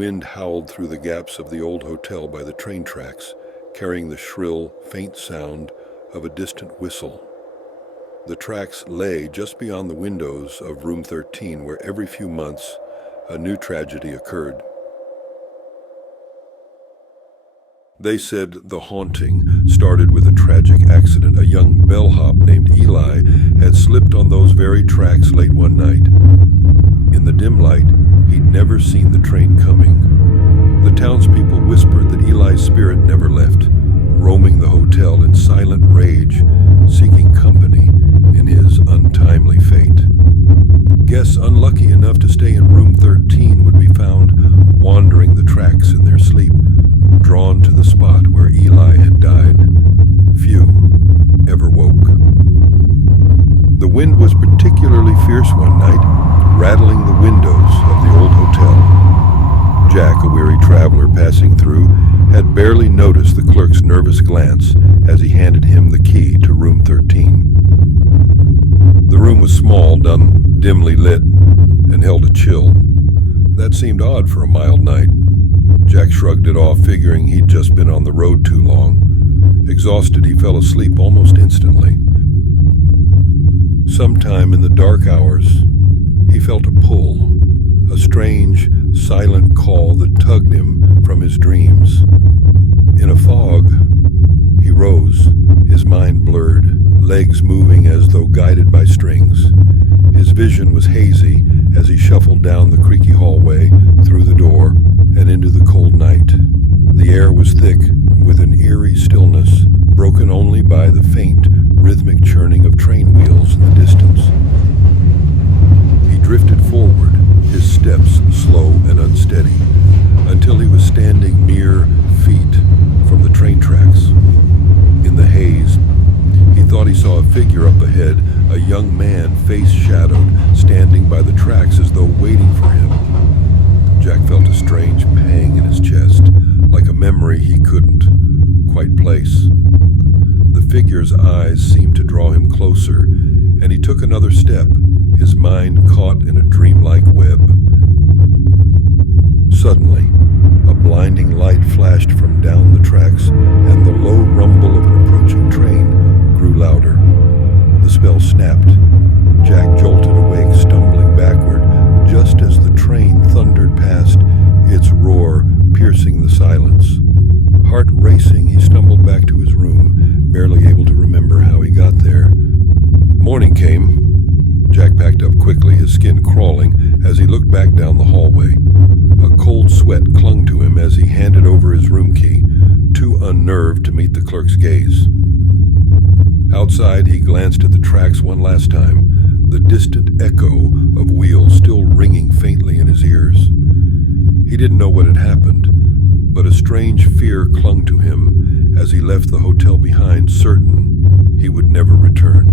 wind howled through the gaps of the old hotel by the train tracks, carrying the shrill, faint sound of a distant whistle. The tracks lay just beyond the windows of room 13, where every few months a new tragedy occurred. They said the haunting started with a tragic accident. A young bellhop named Eli had slipped on those very tracks late one night. In the dim light, he'd never seen the train coming. The townspeople whispered that Eli's spirit never left, roaming the hotel in silent rage, seeking company in his untimely fate. Guests unlucky enough to stay in room 13 would be found wandering the tracks in their sleep, drawn to the spot where Eli had died. Few ever woke. The wind was particularly fierce one night, rattling the windows of the old hotel. Jack, a weary traveler passing through, had barely noticed the clerk's nervous glance as he handed him the key to room 13. The room was small, dimly lit, and held a chill. That seemed odd for a mild night. Jack shrugged it off, figuring he'd just been on the road too long. Exhausted, he fell asleep almost instantly. Sometime in the dark hours, he felt a pull, a strange, silent call that tugged him from his dreams. In a fog, he rose, his mind blurred, legs moving as though guided by strings. His vision was hazy as he shuffled down the creaky hallway, through the door, and into the cold night. The air was thick with an eerie stillness, broken only by the faint, rhythmic churning of train wheels in the distance. He drifted forward, his steps slow and unsteady, until he was standing mere feet from the train tracks. In the haze, he thought he saw a figure up ahead, a young man, face shadowed, standing by the tracks as though waiting for him. Jack felt a strange pang in his chest, like a memory he couldn't quite place. The figure's eyes seemed to draw him closer, and he took another step, his mind caught in a dreamlike web. Suddenly, a blinding light flashed from down the tracks, and the low rumble of an approaching train grew louder. The spell snapped. Jack jolted awake, stumbling backward, just as the train thundered past, its roar piercing the silence. Heart racing, he stumbled back to his room, barely able to remember how he got there. Morning came. Jack packed up quickly, his skin crawling, as he looked back down the hallway. A cold sweat clung to him as he handed over his room key, too unnerved to meet the clerk's gaze. Outside, he glanced at the tracks one last time, the distant echo of wheels still ringing faintly in his ears. He didn't know what had happened, but a strange fear clung to him as he left the hotel behind, certain he would never return.